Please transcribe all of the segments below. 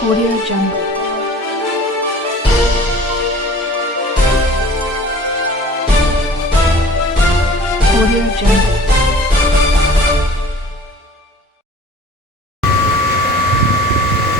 Audio Jungle. Audio Jungle.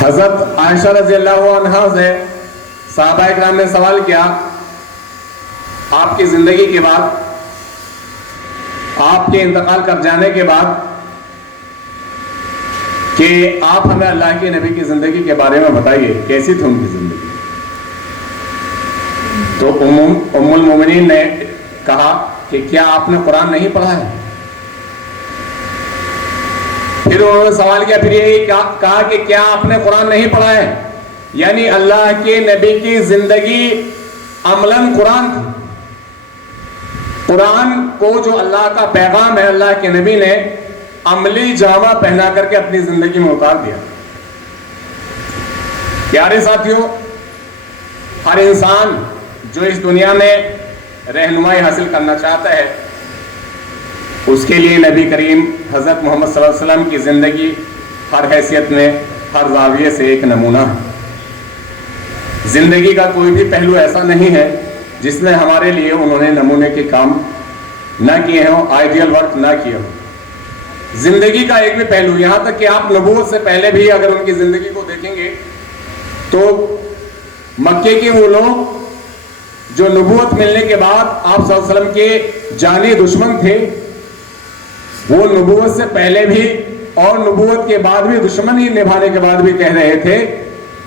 حضرت عائشہ رضی اللہ عنہا سے صحابہ اکرام نے سوال کیا آپ کی زندگی کے بعد، آپ کے انتقال کر جانے کے بعد، کہ آپ ہمیں اللہ کے نبی کی زندگی کے بارے میں بتائیے کیسی تھی ان کی زندگی. تو ام المومنین نے کہا کہ کیا آپ نے قرآن نہیں پڑھا ہے؟ پھر انہوں نے سوال کیا، پھر یہی کہا کہ کیا آپ نے قرآن نہیں پڑھا ہے؟ یعنی اللہ کے نبی کی زندگی عملاً قرآن تھی. قرآن کو جو اللہ کا پیغام ہے اللہ کے نبی نے عملی جامہ پہنا کر کے اپنی زندگی میں اتار دیا. پیارے ساتھیوں، ہر انسان جو اس دنیا میں رہنمائی حاصل کرنا چاہتا ہے اس کے لیے نبی کریم حضرت محمد صلی اللہ علیہ وسلم کی زندگی ہر حیثیت میں، ہر زاویے سے ایک نمونہ ہے. زندگی کا کوئی بھی پہلو ایسا نہیں ہے جس میں ہمارے لیے انہوں نے نمونے کے کام نہ کیے ہوں، آئیڈیل ورک نہ کیے ہوں. زندگی کا ایک بھی پہلو، یہاں تک کہ آپ نبوت سے پہلے بھی اگر ان کی زندگی کو دیکھیں گے تو مکے کے وہ لوگ جو نبوت ملنے کے بعد آپ صلی اللہ علیہ وسلم کے جانی دشمن تھے، وہ نبوت سے پہلے بھی اور نبوت کے بعد بھی دشمن ہی نبھانے کے بعد بھی کہہ رہے تھے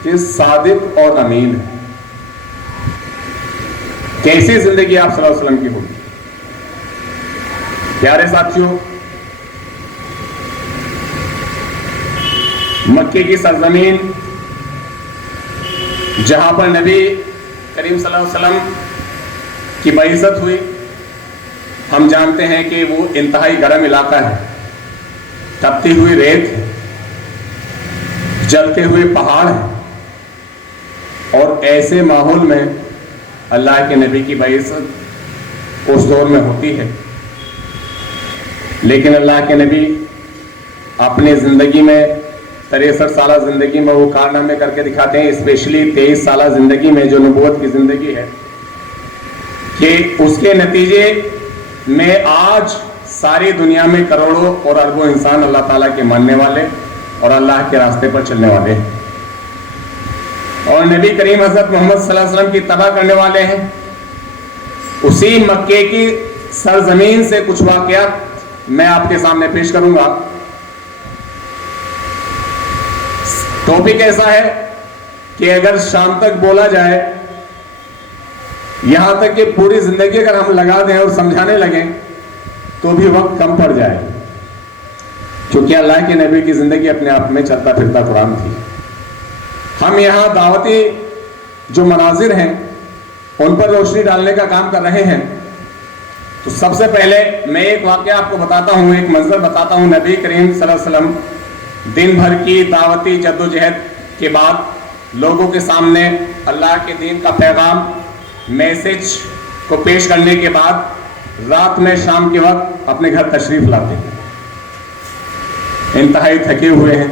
کہ صادق اور امین ہے. کیسی زندگی آپ صلی اللہ علیہ وسلم کی ہوگی؟ پیارے ساتھیوں، مکے کی سرزمین جہاں پر نبی کریم صلی اللہ علیہ وسلم کی بعثت ہوئی، ہم جانتے ہیں کہ وہ انتہائی گرم علاقہ ہے. تپتی ہوئی ریت ہے، جلتے ہوئے پہاڑ ہے، اور ایسے ماحول میں اللہ کے نبی کی بعثت اس دور میں ہوتی ہے. لیکن اللہ کے نبی اپنی زندگی میں 63 سالہ زندگی میں وہ کارنامے کر کے دکھاتے ہیں، اسپیشلی 23 سالہ زندگی میں جو نبوت کی زندگی ہے، کہ اس کے نتیجے میں آج ساری دنیا میں کروڑوں اور اربوں انسان اللہ تعالیٰ کے ماننے والے اور اللہ کے راستے پر چلنے والے ہیں، اور نبی کریم حضرت محمد صلی اللہ علیہ وسلم کی تباہ کرنے والے ہیں. اسی مکے کی سرزمین سے کچھ واقعات میں آپ کے سامنے پیش کروں گا. ٹاپک ایسا ہے کہ اگر شام تک بولا جائے، یہاں تک کہ پوری زندگی اگر ہم لگا دیں اور سمجھانے لگیں تو بھی وقت کم پڑ جائے، کیونکہ اللہ کے نبی کی زندگی اپنے آپ میں چلتا پھرتا قرآن تھی. ہم یہاں دعوتی جو مناظر ہیں ان پر روشنی ڈالنے کا کام کر رہے ہیں. تو سب سے پہلے میں ایک واقعہ آپ کو بتاتا ہوں، ایک منظر بتاتا ہوں. نبی کریم صلی اللہ علیہ وسلم دن بھر کی دعوتی جدوجہد کے بعد لوگوں کے سامنے اللہ کے دین کا پیغام، میسج کو پیش کرنے کے بعد رات میں شام کے وقت اپنے گھر تشریف لاتے ہیں. انتہائی تھکے ہوئے ہیں،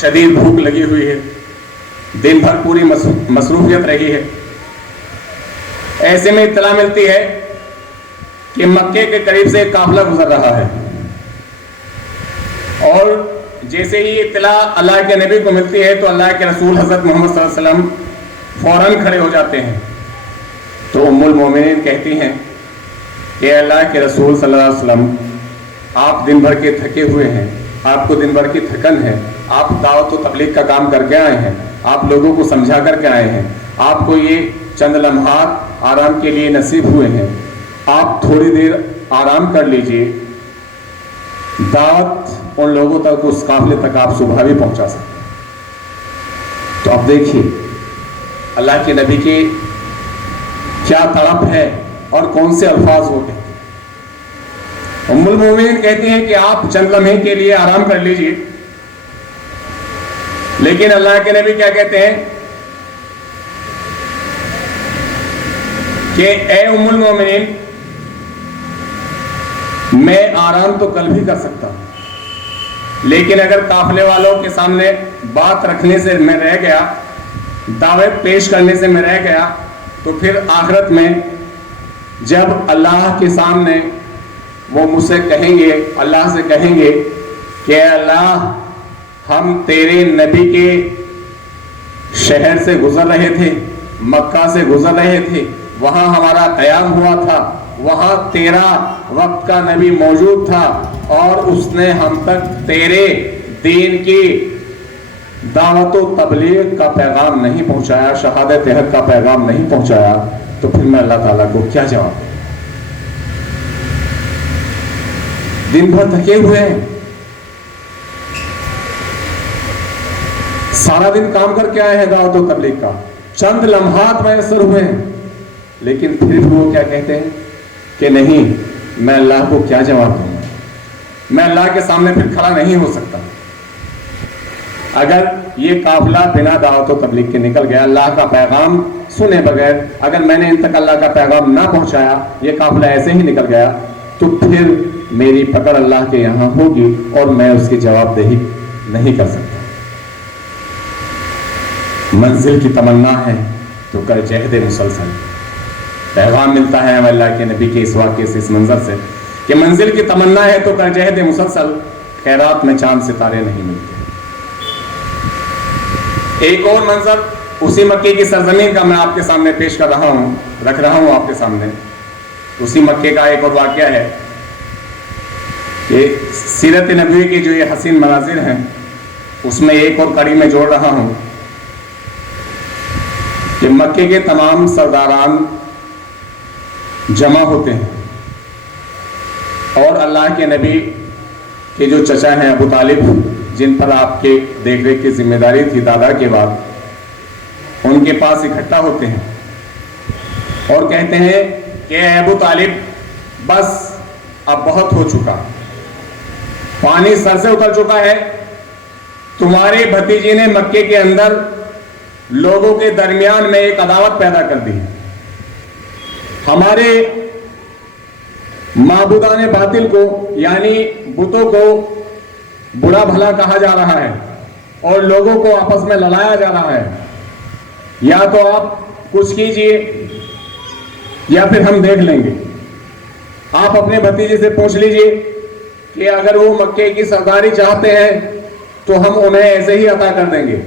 شدید بھوک لگی ہوئی ہے، دن بھر پوری مصروفیت رہی ہے. ایسے میں اطلاع ملتی ہے کہ مکے کے قریب سے ایک قافلہ گزر رہا ہے، اور جیسے ہی اطلاع اللہ کے نبی کو ملتی ہے تو اللہ کے رسول حضرت محمد صلی اللہ علیہ وسلم فوراً کھڑے ہو جاتے ہیں. تو ام المومنین کہتی ہیں کہ اللہ کے رسول صلی اللہ علیہ وسلم، آپ دن بھر کے تھکے ہوئے ہیں، آپ کو دن بھر کی تھکن ہے، آپ دعوت و تبلیغ کا کام کر کے آئے ہیں، آپ لوگوں کو سمجھا کر کے آئے ہیں، آپ کو یہ چند لمحات آرام کے لیے نصیب ہوئے ہیں، آپ تھوڑی دیر آرام کر لیجئے، دعوت ان لوگوں تک، اس قافلے تک آپ صبح بھی پہنچا سکتے ہیں. تو اب دیکھیے اللہ کے نبی کی کیا تڑپ ہے اور کون سے الفاظ وہ کہتے ہیں. ام المومنین کہتی ہیں کہ آپ چند لمحے کے لیے آرام کر لیجئے، لیکن اللہ کے نبی کیا کہتے ہیں کہ اے ام المومنین، میں آرام تو کل بھی کر سکتا ہوں، لیکن اگر قافلے والوں کے سامنے بات رکھنے سے میں رہ گیا، دعوت پیش کرنے سے میں رہ گیا، تو پھر آخرت میں جب اللہ کے سامنے وہ مجھ سے کہیں گے، اللہ سے کہیں گے کہ اے اللہ، ہم تیرے نبی کے شہر سے گزر رہے تھے، مکہ سے گزر رہے تھے، وہاں ہمارا قیام ہوا تھا، وہاں تیرا وقت کا نبی موجود تھا اور اس نے ہم تک تیرے دین کی دعوت و تبلیغ کا پیغام نہیں پہنچایا، شہادت حق کا پیغام نہیں پہنچایا، تو پھر میں اللہ تعالیٰ کو کیا جواب دوں؟ دن بھر تھکے ہوئے ہیں، سارا دن کام کر کے آئے ہیں دعوت و تبلیغ کا، چند لمحات میسر ہوئے ہیں، لیکن پھر بھی وہ کیا کہتے ہیں کہ نہیں، میں اللہ کو کیا جواب دوں گا، میں اللہ کے سامنے پھر کھڑا نہیں ہو سکتا۔ اگر یہ قافلہ بنا دعوت و تبلیغ کے نکل گیا، اللہ کا پیغام سنے بغیر اگر میں نے ان تک اللہ کا پیغام نہ پہنچایا، یہ قافلہ ایسے ہی نکل گیا، تو پھر میری پکڑ اللہ کے یہاں ہوگی اور میں اس کی جواب دہی نہیں کر سکتا۔ منزل کی تمنا ہے تو کر جہد مسلسل۔ پیغام ملتا ہے ہمیں اللہ کے نبی کے اس واقعے سے، اس منظر سے، کہ منزل کی تمنا ہے تو کر جہد مسلسل، خیرات میں چاند ستارے نہیں ملتے۔ ایک اور منظر اسی مکے کی سرزمین کا میں آپ کے سامنے پیش کر رہا ہوں، رکھ رہا ہوں آپ کے سامنے۔ اسی مکے کا ایک اور واقعہ ہے کہ سیرت نبوی کی جو یہ حسین مناظر ہیں، اس میں ایک اور کڑی میں جوڑ رہا ہوں کہ مکے کے تمام سرداران جمع ہوتے ہیں اور اللہ کے نبی کے جو چچا ہیں ابو طالب، جن پر آپ کے دیکھ ریکھ کی ذمہ داری تھی دادا کے بعد، ان کے پاس اکٹھا ہوتے ہیں اور کہتے ہیں کہ اے ابو طالب، بس اب بہت ہو چکا، پانی سر سے اتر چکا ہے، تمہارے بھتیجے نے مکے کے اندر لوگوں کے درمیان میں ایک عداوت پیدا کر دی، ہمارے معبودان باطل کو یعنی بتوں کو برا بھلا کہا جا رہا ہے اور لوگوں کو آپس میں لڑایا جا رہا ہے، یا تو آپ کچھ کیجئے یا پھر ہم دیکھ لیں گے۔ آپ اپنے بھتیجے سے پوچھ لیجئے کہ اگر وہ مکے کی سرداری چاہتے ہیں تو ہم انہیں ایسے ہی عطا کر دیں گے،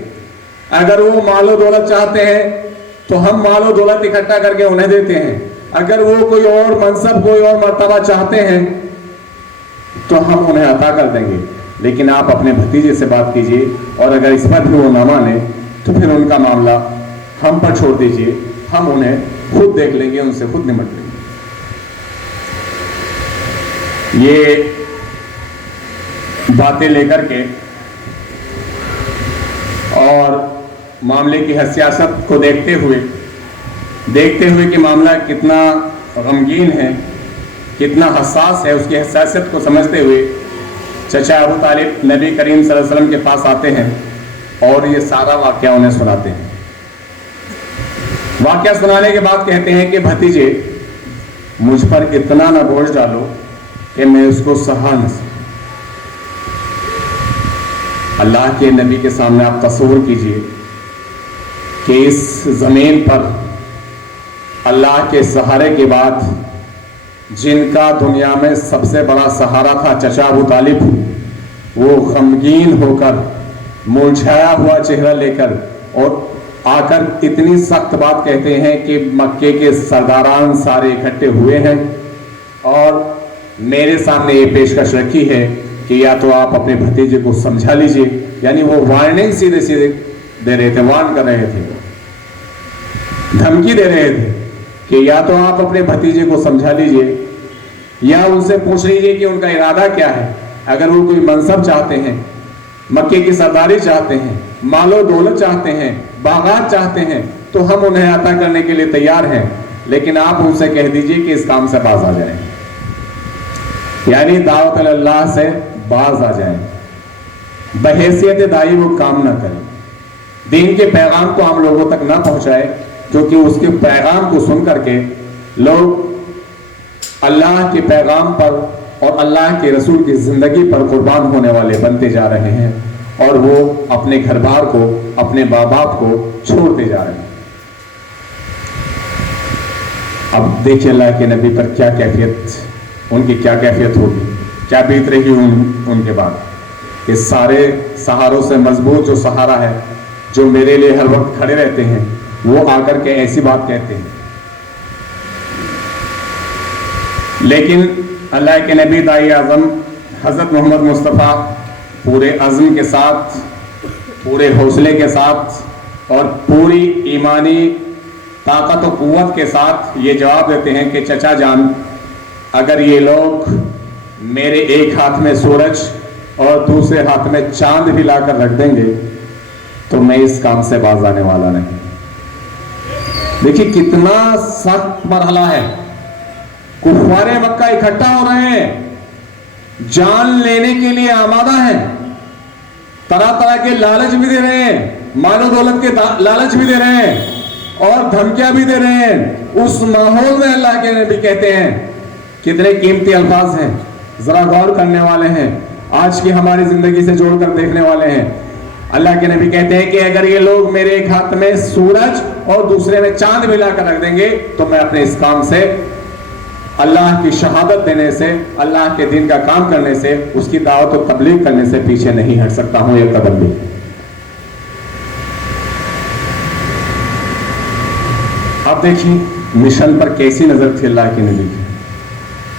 اگر وہ مال و دولت چاہتے ہیں تو ہم مال و دولت اکٹھا کر کے انہیں دیتے ہیں، اگر وہ کوئی اور منصب کوئی اور مرتبہ چاہتے ہیں تو ہم انہیں عطا کر دیں گے، لیکن آپ اپنے بھتیجے سے بات کیجئے اور اگر اس پر بھی وہ نہ مانے تو پھر ان کا معاملہ ہم پر چھوڑ دیجئے، ہم انہیں خود دیکھ لیں گے، ان سے خود نمٹ لیں گے۔ یہ باتیں لے کر کے اور معاملے کی حسیاست کو دیکھتے ہوئے کہ معاملہ کتنا غمگین ہے، کتنا حساس ہے، اس کی حساسیت کو سمجھتے ہوئے چچا ابو طالب نبی کریم صلی اللہ علیہ وسلم کے پاس آتے ہیں اور یہ سارا واقعہ انہیں سناتے ہیں۔ واقعہ سنانے کے بعد کہتے ہیں کہ بھتیجے، مجھ پر اتنا نہ بوجھ ڈالو کہ میں اس کو سہا نہ سکوں۔ اللہ کے نبی کے سامنے آپ تصور کیجئے کہ اس زمین پر اللہ کے سہارے کے بعد جن کا دنیا میں سب سے بڑا سہارا تھا چچا ابو طالب، وہ غمگین ہو کر مرجھایا ہوا چہرہ لے کر اور آ کر اتنی سخت بات کہتے ہیں کہ مکے کے سرداران سارے اکٹھے ہوئے ہیں اور میرے سامنے یہ پیشکش رکھی ہے کہ یا تو آپ اپنے بھتیجے کو سمجھا لیجئے، یعنی وہ وارننگ سیدھے دے رہے تھے، وارن کر رہے تھے، دھمکی دے رہے تھے کہ یا تو آپ اپنے بھتیجے کو سمجھا لیجئے یا ان سے پوچھ لیجئے کہ ان کا ارادہ کیا ہے، اگر وہ کوئی منصب چاہتے ہیں، مکے کی سرداری چاہتے ہیں، مال و دولت چاہتے ہیں، باغات چاہتے ہیں تو ہم انہیں عطا کرنے کے لیے تیار ہیں، لیکن آپ ان سے کہہ دیجئے کہ اس کام سے باز آ جائیں، یعنی دعوت اللہ سے باز آ جائیں، بحیثیت داعی وہ کام نہ کریں، دین کے پیغام کو عام لوگوں تک نہ پہنچائے، کیونکہ اس کے پیغام کو سن کر کے لوگ اللہ کے پیغام پر اور اللہ کے رسول کی زندگی پر قربان ہونے والے بنتے جا رہے ہیں اور وہ اپنے گھر بار کو، اپنے ماں باپ کو چھوڑتے جا رہے ہیں۔ اب دیکھیے اللہ کے نبی پر کیا کیفیت، ان کی کیا کیفیت ہوگی، کیا بیت رہی ان کے بعد۔ کہ سارے سہاروں سے مضبوط جو سہارا ہے، جو میرے لیے ہر وقت کھڑے رہتے ہیں، وہ آ کر کے ایسی بات کہتے ہیں. لیکن اللہ کے نبی دائی اعظم حضرت محمد مصطفیٰ پورے عزم کے ساتھ، پورے حوصلے کے ساتھ اور پوری ایمانی طاقت و قوت کے ساتھ یہ جواب دیتے ہیں کہ چچا جان، اگر یہ لوگ میرے ایک ہاتھ میں سورج اور دوسرے ہاتھ میں چاند بھی لا کر رکھ دیں گے تو میں اس کام سے باز آنے والا نہیں. دیکھیے کتنا سخت مرحلہ ہے. کفار مکہ اکٹھا ہو رہے ہیں، جان لینے کے لیے آمادہ ہیں، طرح طرح کے لالچ بھی دے رہے ہیں، مال و دولت کے لالچ بھی دے رہے ہیں اور دھمکیاں بھی دے رہے ہیں. اس ماحول میں اللہ کے نبی کہتے ہیں، کتنے قیمتی الفاظ ہیں، ذرا غور کرنے والے ہیں، آج کی ہماری زندگی سے جوڑ کر دیکھنے والے ہیں. اللہ کے نبی کہتے ہیں کہ اگر یہ لوگ میرے ایک ہاتھ میں سورج اور دوسرے میں چاند ملا کر رکھ دیں گے تو میں اپنے اس کام سے، اللہ کی شہادت دینے سے، اللہ کے دین کا کام کرنے سے، اس کی دعوت و تبلیغ کرنے سے پیچھے نہیں ہٹ سکتا ہوں ایک قدم بھی. اب دیکھیں مشن پر کیسی نظر تھی اللہ کے نبی کی.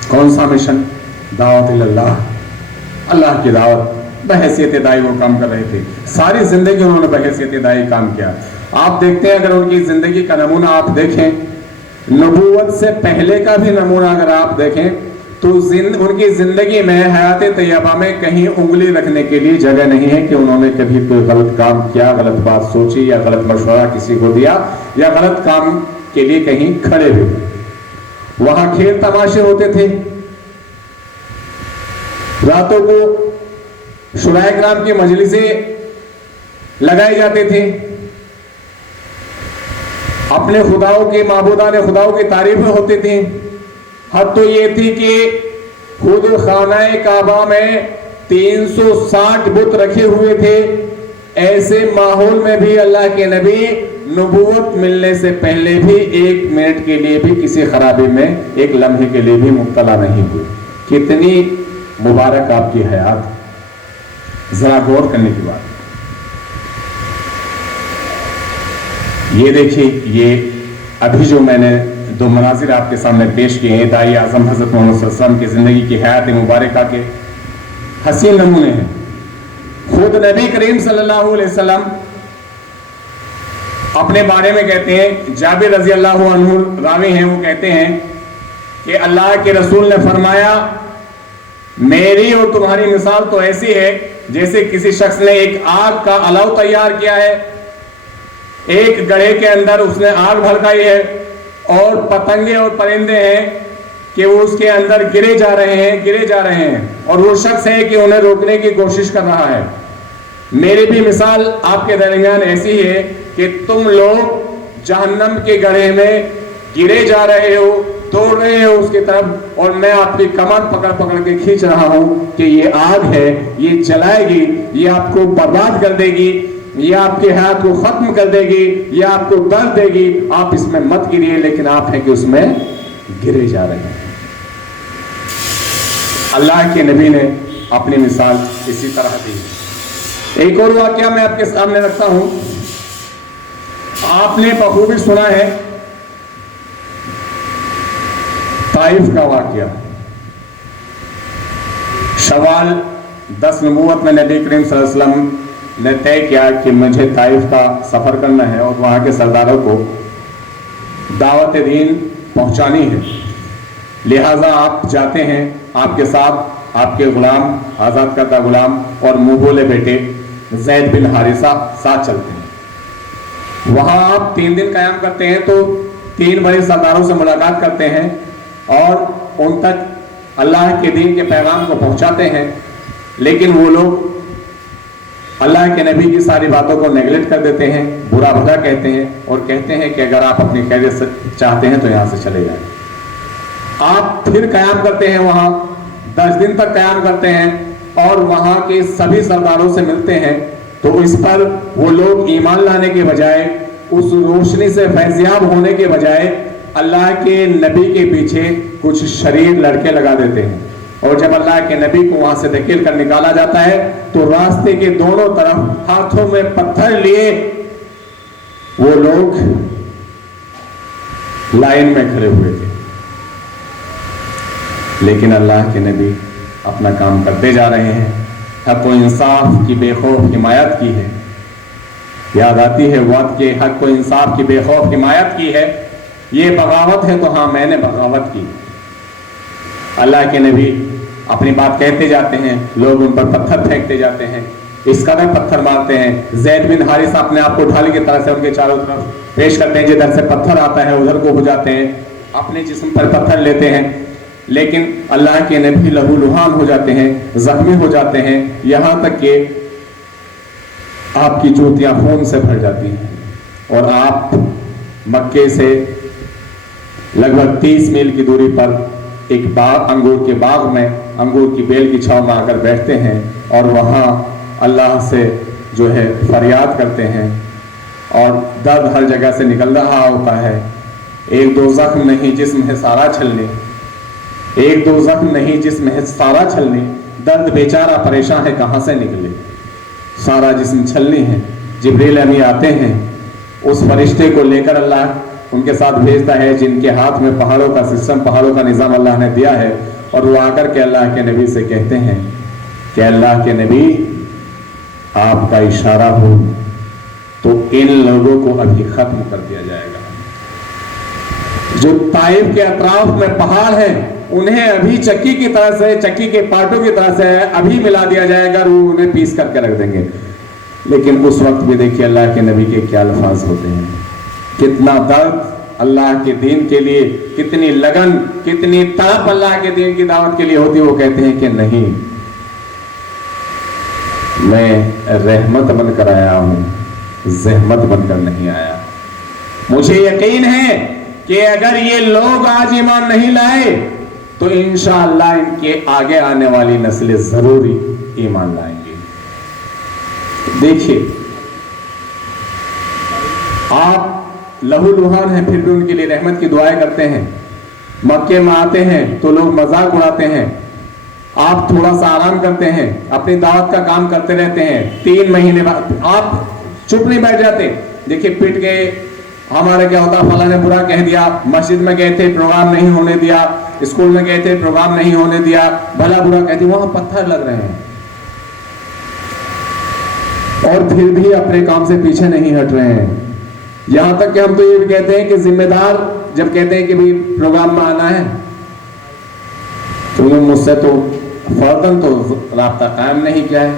کون سا مشن؟ دعوت اللہ، اللہ کی دعوت. بحیثیت دائی وہ کام کر رہے تھے، ساری زندگی انہوں نے بحیثیت دائی کام کیا. آپ دیکھتے ہیں اگر ان کی زندگی کا نمونہ آپ دیکھیں، نبوت سے پہلے کا بھی نمونہ اگر آپ دیکھیں تو ان کی زندگی میں حیات طیبہ میں کہیں انگلی رکھنے کے لیے جگہ نہیں ہے کہ انہوں نے کبھی کوئی غلط کام کیا، غلط بات سوچی یا غلط مشورہ کسی کو دیا یا غلط کام کے لیے کہیں کھڑے ہوئے. وہاں کھیل تماشے ہوتے تھے، راتوں کو شورائے کرام کی مجلسیں لگائی جاتے تھے، اپنے خداؤں کے، معبودان خداؤں کی تعریفیں ہوتی تھیں. حد تو یہ تھی کہ خود خانہ کعبہ میں 360 بت رکھے ہوئے تھے. ایسے ماحول میں بھی اللہ کے نبی نبوت ملنے سے پہلے بھی ایک منٹ کے لیے بھی کسی خرابی میں ایک لمحے کے لیے بھی مبتلا نہیں ہوئے. کتنی مبارک آپ کی حیات، ذرا غور کرنے کی بات. یہ دیکھیے، یہ ابھی جو میں نے دو مناظر آپ کے سامنے پیش کیے ہیں دائی اعظم حضرت محمد صلی اللہ علیہ وسلم کی زندگی کی حیات مبارکہ کے حسین نمونے ہیں. خود نبی کریم صلی اللہ علیہ وسلم اپنے بارے میں کہتے ہیں، جابر رضی اللہ عنہ راوی ہیں، وہ کہتے ہیں کہ اللہ کے رسول نے فرمایا، میری اور تمہاری مثال تو ایسی ہے جیسے کسی شخص نے ایک آگ کا الاؤ تیار کیا ہے، ایک گڑھے کے اندر اس نے آگ بھڑکائی ہے اور پتنگے اور پرندے ہیں کہ وہ اس کے اندر گرے جا رہے ہیں اور وہ شخص ہے کہ انہیں روکنے کی کوشش کر رہا ہے. میری بھی مثال آپ کے درمیان ایسی ہے کہ تم لوگ جہنم کے گڑھے میں گرے جا رہے ہو، دوڑ رہے ہو اس کی طرف، اور میں آپ کی کمر پکڑ پکڑ کے کھینچ رہا ہوں کہ یہ آگ ہے، یہ جلائے گی، یہ آپ کو برباد کر دے گی، یہ آپ کی حیات کو ختم کر دے گی، یہ آپ کو درد دے گی. آپ اس میں مت گریے، لیکن آپ ہیں کہ اس میں گرے جا رہے ہیں. اللہ کے نبی نے اپنی مثال اسی طرح دی. ایک اور واقعہ میں آپ کے سامنے رکھتا ہوں. آپ نے بخوبی سنا ہے طائف کا واقعہ. شوال 10 نبوت میں نبی کریم صلی اللہ علیہ وسلم نے طے کیا کہ مجھے طائف کا سفر کرنا ہے اور وہاں کے سرداروں کو دعوت دین پہنچانی ہے. لہٰذا آپ جاتے ہیں، آپ کے ساتھ آپ کے غلام، آزاد کردہ غلام اور منہ بولے بیٹے زید بن حارثہ ساتھ چلتے ہیں. وہاں آپ 3 دن قیام کرتے ہیں تو 3 بڑے سرداروں سے ملاقات کرتے ہیں اور ان تک اللہ کے دین کے پیغام کو پہنچاتے ہیں. لیکن وہ لوگ اللہ کے نبی کی ساری باتوں کو نیگلیکٹ کر دیتے ہیں، برا بھلا کہتے ہیں اور کہتے ہیں کہ اگر آپ اپنی خیریت سے چاہتے ہیں تو یہاں سے چلے جائیں. آپ پھر قیام کرتے ہیں، وہاں 10 دن تک قیام کرتے ہیں اور وہاں کے سبھی سرداروں سے ملتے ہیں. تو اس پر وہ لوگ ایمان لانے کے بجائے، اس روشنی سے فیضیاب ہونے کے بجائے اللہ کے نبی کے پیچھے کچھ شریر لڑکے لگا دیتے ہیں. اور جب اللہ کے نبی کو وہاں سے دھکیل کر نکالا جاتا ہے تو راستے کے دونوں طرف ہاتھوں میں پتھر لیے وہ لوگ لائن میں کھڑے ہوئے تھے، لیکن اللہ کے نبی اپنا کام کرتے جا رہے ہیں، حق و انصاف کی بے خوف حمایت کی ہے۔ یاد آتی ہے وقت کے حق و انصاف کی بے خوف حمایت کی ہے، یہ بغاوت ہے تو ہاں میں نے بغاوت کی۔ اللہ کے نبی اپنی بات کہتے جاتے ہیں، لوگ ان پر پتھر پھینکتے جاتے ہیں، اس قدر پتھر مارتے ہیں۔ زید بن حارثہ اپنے آپ کو ڈھال کی طرح سے ان کے چاروں طرف پیش کرتے ہیں، جدھر سے پتھر آتا ہے ادھر کو ہو جاتے ہیں، اپنے جسم پر پتھر لیتے ہیں، لیکن اللہ کے نبی لہو لہان ہو جاتے ہیں، زخمی ہو جاتے ہیں، یہاں تک کہ آپ کی جوتیاں خون سے بھر جاتی ہیں، اور آپ مکے سے لگ بھگ 30 میل کی دوری پر ایک باغ، انگور کے باغ میں انگور کی بیل کی چھاؤں میں آ کر بیٹھتے ہیں، اور وہاں اللہ سے جو ہے فریاد کرتے ہیں، اور درد ہر جگہ سے نکل رہا ہوتا ہے۔ ایک دو زخم نہیں جسم ہے سارا چھلنے، ایک دو زخم نہیں جسم ہے سارا چھلنے، درد بیچارہ پریشان ہے کہاں سے نکلے، سارا جسم چھلنی ہے۔ جبریل امی آتے ہیں، اس فرشتے کو لے کر اللہ ان کے ساتھ بھیجتا ہے جن کے ہاتھ میں پہاڑوں کا سسٹم، پہاڑوں کا نظام اللہ نے دیا ہے، اور وہ آ کر کے اللہ کے نبی سے کہتے ہیں کہ اللہ کے نبی آپ کا اشارہ ہو تو ان لوگوں کو ابھی ختم کر دیا جائے گا۔ جو طائف کے اطراف میں پہاڑ ہیں انہیں ابھی چکی کی طرح سے، چکی کے پارٹوں کی طرح سے ابھی ملا دیا جائے گا، وہ انہیں پیس کر کے رکھ دیں گے۔ لیکن اس وقت بھی دیکھیے اللہ کے نبی کے کیا الفاظ ہوتے ہیں، کتنا درد اللہ کے دین کے لیے، کتنی لگن، کتنی تڑپ اللہ کے دین کی دعوت کے لیے ہوتی۔ وہ کہتے ہیں کہ نہیں، میں رحمت بن کر آیا ہوں، زحمت بن کر نہیں آیا۔ مجھے یقین ہے کہ اگر یہ لوگ آج ایمان نہیں لائے تو انشاءاللہ ان کے آگے آنے والی نسلیں ضرور ایمان لائیں گے۔ دیکھیے آپ لہو لہان ہیں، پھر بھی ان کے لیے رحمت کی دعائیں کرتے ہیں۔ مکے میں آتے ہیں تو لوگ مذاق اڑاتے ہیں، آپ تھوڑا سا آرام کرتے ہیں، اپنی دعوت کا کام کرتے رہتے ہیں۔ 3 مہینے بعد آپ چپ نہیں بیٹھ جاتے، دیکھیں پٹ گئے، ہمارے کیا ہوتا فلاں نے برا کہہ دیا، مسجد میں گئے تھے پروگرام نہیں ہونے دیا، اسکول میں گئے تھے پروگرام نہیں ہونے دیا، بھلا برا کہتی، وہاں پتھر لگ رہے ہیں، اور پھر بھی اپنے کام سے پیچھے نہیں ہٹ رہے ہیں۔ یہاں تک کہ ہم تو یہ بھی کہتے ہیں کہ ذمہ دار جب کہتے ہیں کہ بھی پروگرام میں آنا ہے تو مجھ سے تو فردن تو رابطہ قائم نہیں کیا ہے،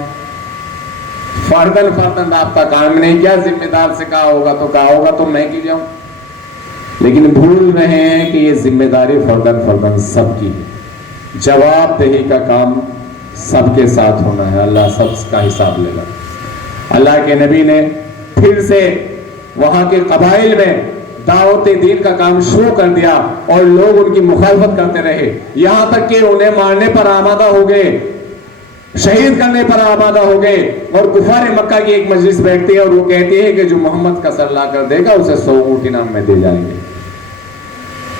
فردن رابطہ قائم نہیں کیا، ذمہ دار سے کہا ہوگا تو میں کی جاؤں، لیکن بھول رہے ہیں کہ یہ ذمہ داری فردن سب کی ہے، جواب دہی کا کام سب کے ساتھ ہونا ہے، اللہ سب کا حساب لے گا۔ اللہ کے نبی نے پھر سے وہاں کے قبائل میں دعوت دین کا کام شروع کر دیا، اور لوگ ان کی مخالفت کرتے رہے، یہاں تک کہ انہیں مارنے پر آمادہ ہو گئے، شہید کرنے پر آمادہ ہو گئے، اور کفار مکہ کی ایک مجلس بیٹھتی ہے اور وہ کہتی ہے کہ جو محمد کا سر لا کر دے گا اسے 100 اونٹ انعام میں دے جائیں گے۔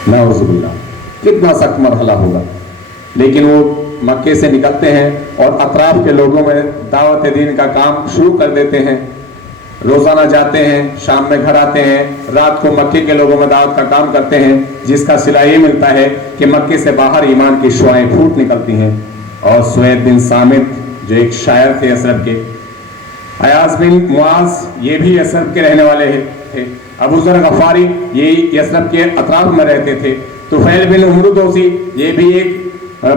نعوذ باللہ، کتنا سخت مرحلہ ہوگا۔ لیکن وہ مکے سے نکلتے ہیں اور اطراف کے لوگوں میں دعوت دین کا کام شروع کر دیتے ہیں، روزانہ جاتے ہیں، شام میں گھر آتے ہیں، رات کو مکے کے لوگوں میں دعوت کا کام کرتے ہیں، جس کا صلہ یہ ملتا ہے کہ مکے سے باہر ایمان کی شعاعیں پھوٹ نکلتی ہیں۔ اور سوید بن صامت جو ایک شاعر تھے یثرب کے، ایاز بن معاذ یہ بھی یثرب کے رہنے والے تھے، ابو ذر غفاری یہ یثرب کے اطراف میں رہتے تھے، طفیل بن عمرو دوسی یہ بھی ایک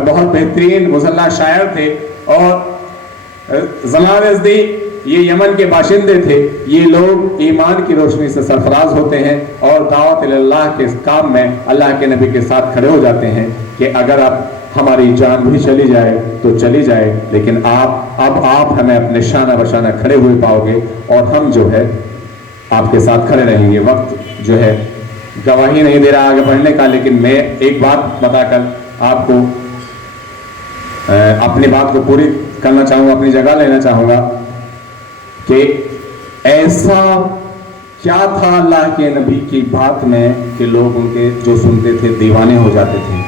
بہت بہترین مسلح شاعر تھے، اور زلال ازدی یہ یمن کے باشندے تھے۔ یہ لوگ ایمان کی روشنی سے سرفراز ہوتے ہیں اور دعوت اللہ کے کام میں اللہ کے نبی کے ساتھ کھڑے ہو جاتے ہیں کہ اگر اب ہماری جان بھی چلی جائے تو چلی جائے، لیکن اب آپ ہمیں اپنے شانہ بشانہ کھڑے ہوئے پاؤ گے، اور ہم جو ہے آپ کے ساتھ کھڑے رہیں گے۔ وقت جو ہے گواہی نہیں دے رہا آگے بڑھنے کا، لیکن میں ایک بات بتا کر آپ کو اپنی بات کو پوری کرنا چاہوں گا، اپنی جگہ لینا چاہوں گا کہ ایسا کیا تھا اللہ کے نبی کی بات میں کہ لوگ ان کے جو سنتے تھے دیوانے ہو جاتے تھے۔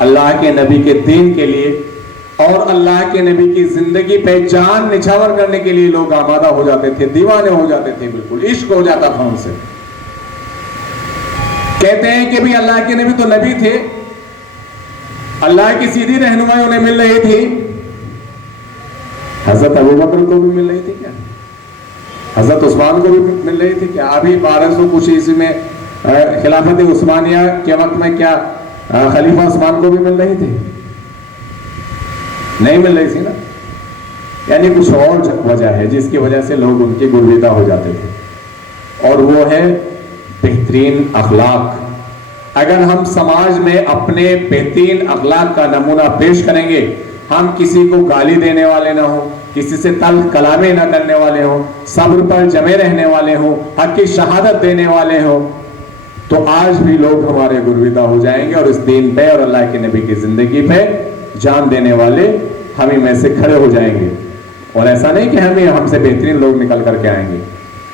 اللہ کے نبی کے دین کے لیے اور اللہ کے نبی کی زندگی پہ جان نچھاور کرنے کے لیے لوگ آمادہ ہو جاتے تھے، دیوانے ہو جاتے تھے، بالکل عشق ہو جاتا تھا ان سے۔ کہتے ہیں کہ بھی اللہ کے نبی تو نبی تھے، اللہ کی سیدھی رہنمائی انہیں مل رہی تھی، حضرت ابوبکر کو بھی مل رہی تھی کیا؟ حضرت عثمان کو بھی مل رہی تھی کیا؟ ابھی 1200 کچھ عیسوی میں خلافت عثمانیہ کے وقت میں کیا خلیفہ عثمان کو بھی مل رہی تھی؟ نہیں مل رہی تھی نا۔ یعنی کچھ اور وجہ ہے جس کی وجہ سے لوگ ان کے گرویدہ ہو جاتے تھے، اور وہ ہے بہترین اخلاق۔ اگر ہم سماج میں اپنے بہترین اخلاق کا نمونہ پیش کریں گے، ہم کسی کو گالی دینے والے نہ ہوں، کسی سے تلخ کلامیں نہ کرنے والے ہوں، صبر پر جمے رہنے والے ہوں، حق کی شہادت دینے والے ہوں، تو آج بھی لوگ ہمارے گرویدہ ہو جائیں گے، اور اس دین پہ اور اللہ کے نبی کی زندگی پہ جان دینے والے ہم ہی میں سے کھڑے ہو جائیں گے۔ اور ایسا نہیں کہ ہم سے بہترین لوگ نکل کر کے آئیں گے۔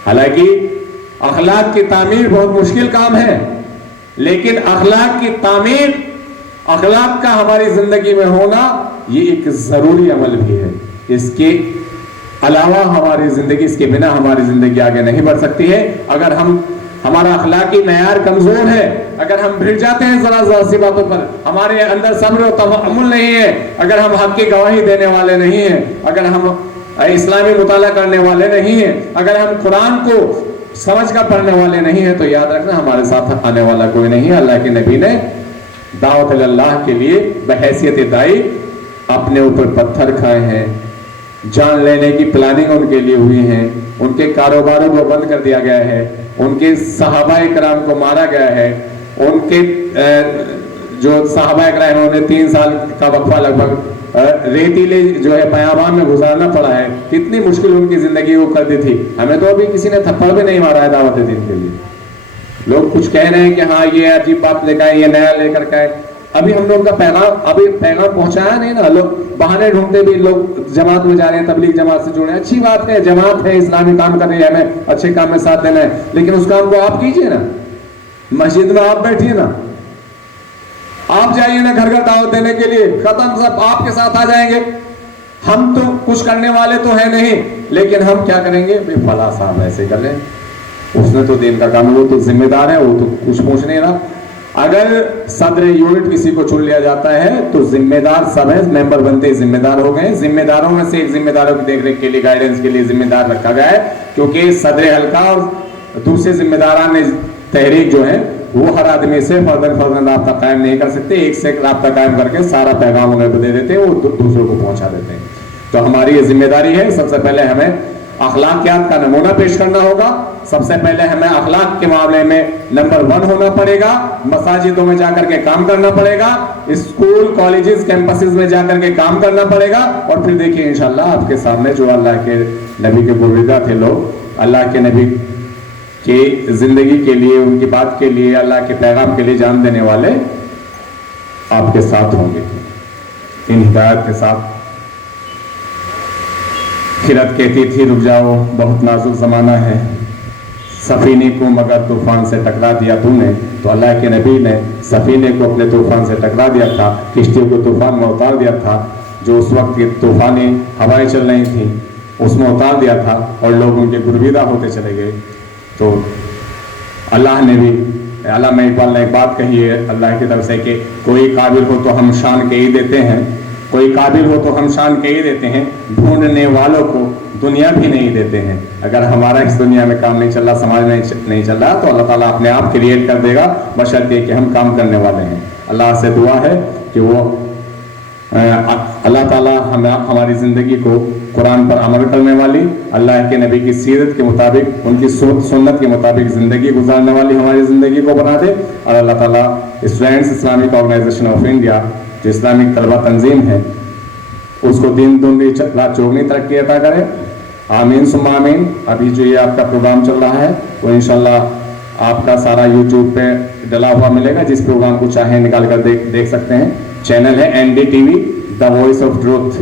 حالانکہ اخلاق کی تعمیر بہت مشکل کام ہے، لیکن اخلاق کی تعمیر، اخلاق کا ہماری زندگی میں ہونا یہ ایک ضروری عمل بھی ہے۔ اس کے علاوہ ہماری زندگی، اس کے بنا ہماری زندگی آگے نہیں بڑھ سکتی ہے۔ اگر ہمارا اخلاقی معیار کمزور ہے، اگر ہم بھڑ جاتے ہیں ذرا سی باتوں پر، ہمارے اندر صبر و تحمل نہیں ہے، اگر ہم حق کی گواہی دینے والے نہیں ہیں، اگر ہم اسلامی مطالعہ کرنے والے نہیں ہیں، اگر ہم قرآن کو سمجھ کر پڑھنے والے نہیں ہیں، تو یاد رکھنا ہمارے ساتھ آنے والا کوئی نہیں ہے۔ اللہ کے نبی نے دعوت اللہ کے لیے بحیثیت داعی اپنے اوپر پتھر کھائے ہیں، جان لینے کی پلاننگ ان کے لیے ہوئی ہیں، ان کے کاروباروں کو بند کر دیا گیا ہے، ان کے صحابہ کرام کو مارا گیا ہے، ان کے جو صحابہ کرام انہوں نے 3 سال کا وقفہ لگ بھگ ریتیلے جو ہے بیابان میں گزارنا پڑا ہے۔ کتنی مشکل ان کی زندگی وہ کرتی تھی۔ ہمیں تو ابھی کسی نے تھپڑ بھی نہیں مارا ہے دعوت دین کے لیے۔ لوگ کچھ کہہ رہے ہیں کہ ہاں یہ عجیب بات لے کر، یہ نیا لے کر کے آئے، ابھی ہم لوگ کا پیغام پہنچایا نہیں نا۔ لوگ بہانے ڈھونڈتے بھی، لوگ جماعت میں جا رہے ہیں، تبلیغ جماعت سے جڑے ہیں، اچھی بات ہے، جماعت ہے، اسلامی کام کر رہی ہے، ہمیں اچھے کام میں ساتھ دینا ہے، لیکن اس کام کو آپ کیجئے نا، مسجد میں آپ بیٹھیے نا، آپ جائیے نا گھر گھر دعوت دینے کے لیے، ختم، سب آپ کے ساتھ آ جائیں گے۔ ہم تو کچھ کرنے والے تو ہیں نہیں، لیکن ہم کیا کریں گے؟ فلاں صاحب ایسے کر رہے ہیں، اس نے تو دین کا کام ہے، وہ تو ذمہ دار ہے، وہ تو کچھ پوچھ نہیں رہا۔ اگر صدر یونٹ کسی کو چن لیا جاتا ہے تو ذمہ دار سب ہے، ممبر بنتے ذمہ دار ہو گئے۔ ذمہ داروں میں سے ایک ذمہ داروں کی دیکھ ریکھ کے لیے، گائیڈنس کے لیے ذمہ دار رکھا گیا ہے، کیونکہ صدر حلقہ اور دوسرے ذمہ داران تحریک جو ہے وہ ہر آدمی سے فرداً رابطہ قائم نہیں کر سکتے، ایک سے رابطہ قائم کر کے سارا پیغام انہیں دے دیتے ہیں، وہ دوسروں کو پہنچا دیتے ہیں۔ تو ہماری یہ ذمہ داری ہے، سب سے پہلے ہمیں اخلاقیات کا نمونہ پیش کرنا ہوگا۔ سب سے پہلے ہمیں اخلاق کے معاملے میں نمبر 1 ہونا پڑے گا، مساجدوں میں جا کر کے کام کرنا پڑے گا، اسکول کالجز کیمپسز میں جا کر کے کام کرنا پڑے گا، اور پھر دیکھیں انشاءاللہ آپ کے سامنے جو اللہ کے نبی کے گرویدہ تھے لوگ، اللہ کے نبی کی زندگی کے لیے، ان کی بات کے لیے، اللہ کے پیغام کے لیے جان دینے والے آپ کے ساتھ ہوں گے ان ہدایت کے ساتھ۔ خرد کہتی تھی رک جاؤ بہت نازک زمانہ ہے، سفینے کو مگر طوفان سے ٹکرا دیا تو نے، تو اللہ کے نبی نے سفینے کو اپنے طوفان سے ٹکرا دیا تھا، کشتی کو طوفان میں اتار دیا تھا، جو اس وقت کی طوفانی ہوائیں چل رہی تھیں اس میں اتار دیا تھا، اور لوگ ان کے گرویدہ ہوتے چلے گئے۔ تو اللہ نے بھی، علامہ اقبال نے ایک بات کہی ہے اللہ کی طرف سے کہ کوئی قابل ہو تو ہم شان کے ہی دیتے ہیں، کوئی قابل ہو تو ہم شان کے ہی دیتے ہیں، ڈھونڈنے والوں کو دنیا بھی نہیں دیتے ہیں۔ اگر ہمارا اس دنیا میں کام نہیں چل رہا، سماج میں نہیں چل رہا، تو اللہ تعالیٰ اپنے آپ کریٹ کر دے گا، بشرطے کہ ہم کام کرنے والے ہیں۔ اللہ سے دعا ہے کہ وہ اللہ تعالیٰ ہماری زندگی کو قرآن پر عمل کرنے والی، اللہ کے نبی کی سیرت کے مطابق، ان کی سنت کے مطابق زندگی گزارنے والی ہماری زندگی کو بنا دے، اور اللہ تعالیٰ students Islamic organisation of India جو اسلامک طلبہ تنظیم ہے اس کو دن دگنی رات چوگنی ترقی عطا کرے، آمین ثم آمین۔ ابھی جو یہ آپ کا پروگرام چل رہا ہے وہ انشاءاللہ آپ کا سارا یوٹیوب پہ ڈلا ہوا ملے گا، جس پروگرام کو چاہیں نکال کر دیکھ سکتے ہیں۔ چینل ہے NDTV the voice of truth,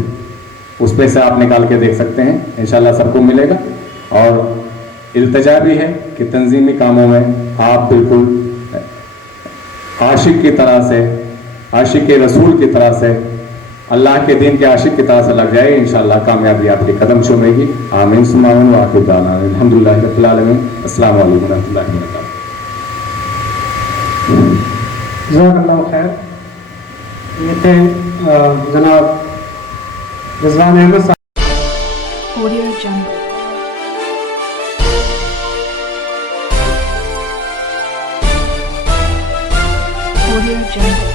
اس پہ سے آپ نکال کے دیکھ سکتے ہیں، انشاءاللہ سب کو ملے گا۔ اور التجا بھی ہے کہ تنظیمی کاموں میں آپ بالکل عاشق کی طرح سے، عاشق رسول کی طرح سے اللہ کے دین کے عاشق کی طرح سے لگ جائے، انشاءاللہ کامیابی آپ کے قدم چومے گی. آمین ثم آمین وآخر دعوانا الحمدللہ رب العالمین. السلام علیکم ورحمۃ اللہ وبرکاتہ. جزاک اللہ خیر. یہ تھے جناب رضوان احمد صاحب. Audio Jungle. Audio Jungle.